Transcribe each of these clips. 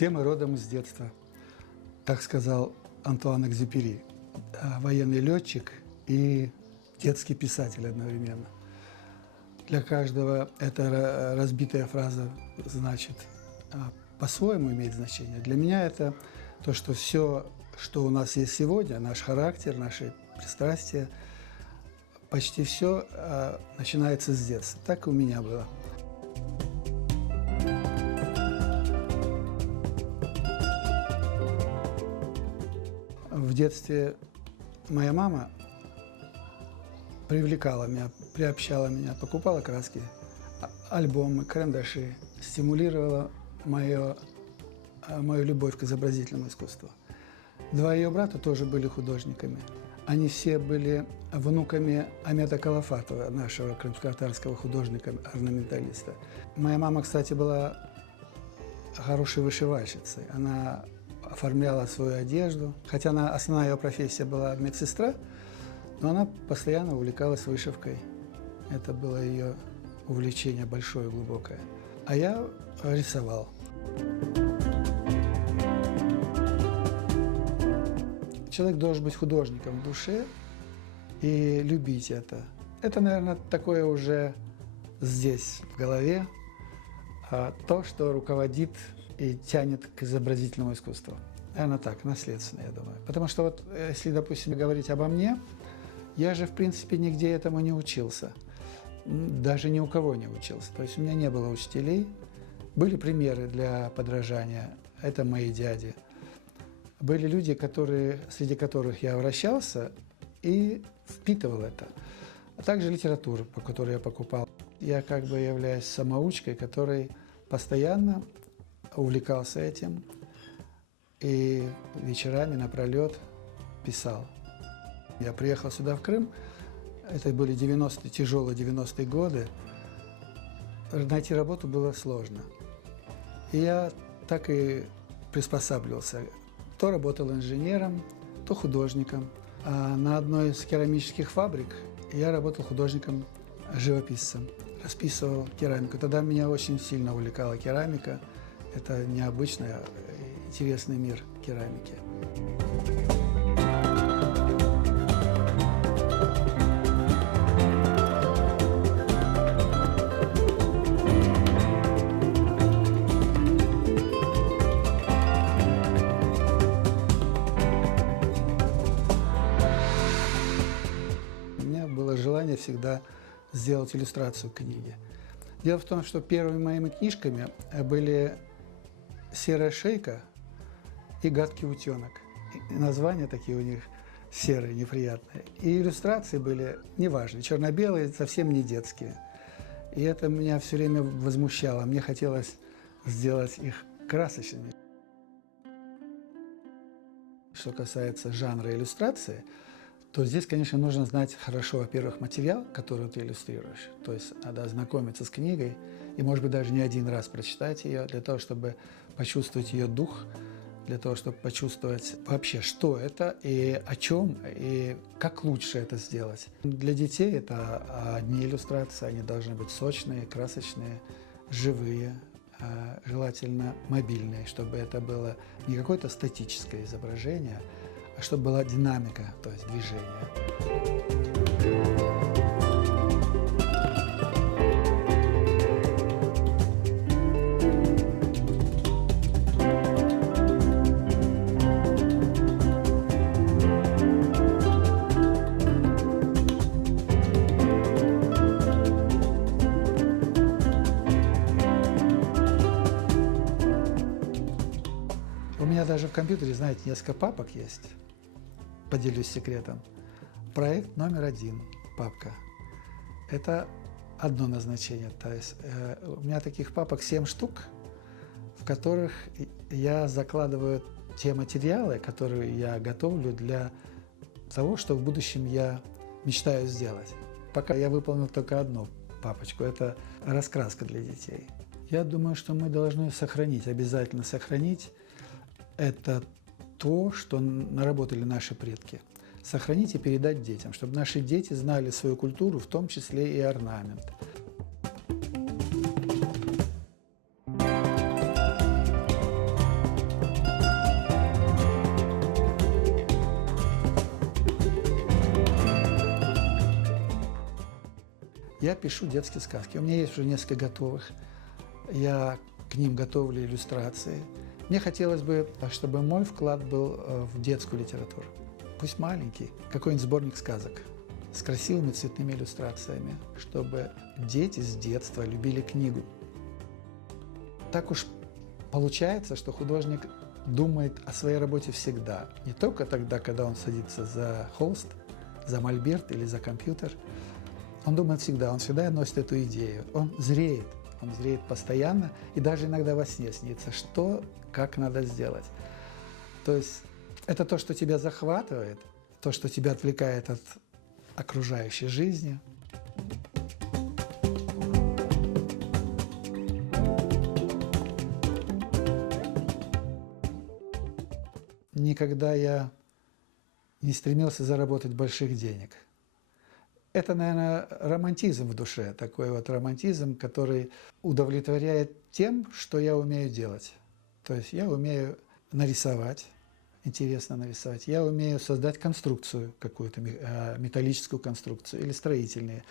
Все мы родом из детства, так сказал Антуан Экзюпери, военный летчик и детский писатель одновременно. Для каждого эта разбитая фраза значит по-своему имеет значение. Для меня это то, что все, что у нас есть сегодня, наш характер, наши пристрастия, почти все начинается с детства. Так и у меня было. В детстве моя мама привлекала меня, приобщала меня, покупала краски, альбомы, карандаши, стимулировала мою любовь к изобразительному искусству. Два ее брата тоже были художниками. Они все были внуками Амета Калафатова, нашего крымско-татарского художника-орнаменталиста. Моя мама, кстати, была хорошей вышивальщицей. Она оформляла свою одежду, хотя основная ее профессия была медсестра, но она постоянно увлекалась вышивкой. Это было ее увлечение большое и глубокое. А я рисовал. Человек должен быть художником в душе и любить это. Это, наверное, такое уже здесь, в голове, то, что руководит и тянет к изобразительному искусству. Наверное, так, наследственно, я думаю. Потому что вот, если, допустим, говорить обо мне, я же, в принципе, нигде этому не учился. Даже ни у кого не учился. То есть у меня не было учителей. Были примеры для подражания. Это мои дяди. Были люди, среди которых я вращался и впитывал это. А также литературу, по которой я покупал. Я как бы являюсь самоучкой, который постоянно увлекался этим и вечерами напролет писал. Я приехал сюда, в Крым, это были тяжелые 90-е годы. Найти работу было сложно. И я так и приспосабливался. То работал инженером, то художником. А на одной из керамических фабрик я работал художником-живописцем. Расписывал керамику. Тогда меня очень сильно увлекала керамика. Это необычный, интересный мир керамики. У меня было желание всегда сделать иллюстрацию к книге. Дело в том, что первыми моими книжками были «Серая шейка» и «Гадкий утенок». И названия такие у них серые, неприятные. И иллюстрации были неважные, черно-белые, совсем не детские. И это меня все время возмущало. Мне хотелось сделать их красочными. Что касается жанра иллюстрации, то здесь, конечно, нужно знать хорошо, во-первых, материал, который ты иллюстрируешь. То есть надо ознакомиться с книгой и, может быть, даже не один раз прочитать ее, для того, чтобы почувствовать ее дух, для того, чтобы почувствовать вообще, что это и о чем, и как лучше это сделать. Для детей это одни иллюстрации, они должны быть сочные, красочные, живые, желательно мобильные, чтобы это было не какое-то статическое изображение, а чтобы была динамика, то есть движение. У меня даже в компьютере, знаете, несколько папок есть. Поделюсь секретом. Проект номер 1, папка. Это одно назначение. То есть у меня таких папок 7 штук, в которых я закладываю те материалы, которые я готовлю для того, что в будущем я мечтаю сделать. Пока я выполнил только одну папочку. Это раскраска для детей. Я думаю, что мы должны сохранить, обязательно сохранить это то, что наработали наши предки. Сохранить и передать детям, чтобы наши дети знали свою культуру, в том числе и орнамент. Я пишу детские сказки. У меня есть уже несколько готовых. Я к ним готовлю иллюстрации. Мне хотелось бы, чтобы мой вклад был в детскую литературу. Пусть маленький, какой-нибудь сборник сказок с красивыми цветными иллюстрациями, чтобы дети с детства любили книгу. Так уж получается, что художник думает о своей работе всегда. Не только тогда, когда он садится за холст, за мольберт или за компьютер. Он думает всегда, он всегда носит эту идею. Он зреет постоянно, и даже иногда во сне снится, что, как надо сделать. То есть это то, что тебя захватывает, то, что тебя отвлекает от окружающей жизни. Никогда я не стремился заработать больших денег. Это, наверное, романтизм в душе, такой вот романтизм, который удовлетворяет тем, что я умею делать. То есть я умею нарисовать, интересно нарисовать, я умею создать конструкцию какую-то, металлическую конструкцию или строительный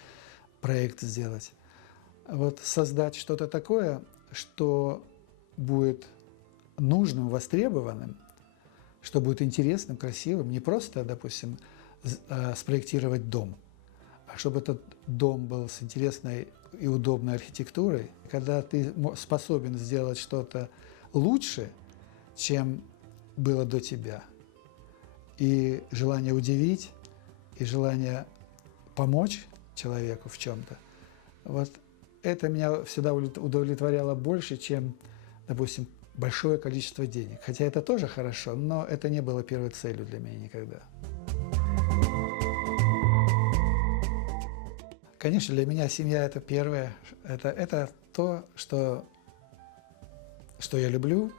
проект сделать. Вот создать что-то такое, что будет нужным, востребованным, что будет интересным, красивым, не просто, допустим, спроектировать дом, а чтобы этот дом был с интересной и удобной архитектурой. Когда ты способен сделать что-то лучше, чем было до тебя, и желание удивить, и желание помочь человеку в чем-то, вот это меня всегда удовлетворяло больше, чем, допустим, большое количество денег. Хотя это тоже хорошо, но это не было первой целью для меня никогда. Конечно, для меня семья – это первое. Это то, что я люблю,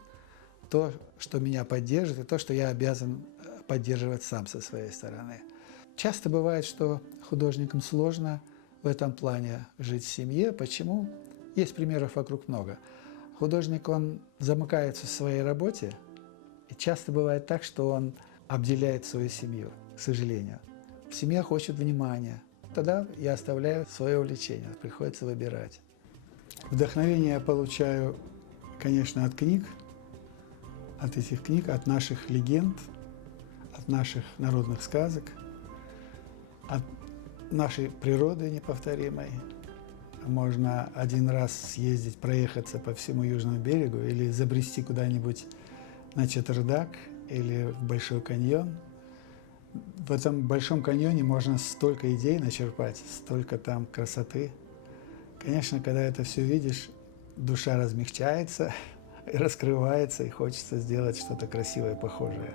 то, что меня поддерживает, и то, что я обязан поддерживать сам со своей стороны. Часто бывает, что художникам сложно в этом плане жить в семье. Почему? Есть примеров вокруг много. Художник, он замыкается в своей работе, и часто бывает так, что он обделяет свою семью, к сожалению. Семья хочет внимания. Тогда я оставляю свое увлечение, приходится выбирать. Вдохновение я получаю, конечно, от книг, от этих книг, от наших легенд, от наших народных сказок, от нашей природы неповторимой. Можно один раз съездить, проехаться по всему Южному берегу или забрести куда-нибудь на Чатырдак или в Большой каньон. В этом Большом каньоне можно столько идей начерпать, столько там красоты. Конечно, когда это все видишь, душа размягчается, раскрывается, и хочется сделать что-то красивое, похожее.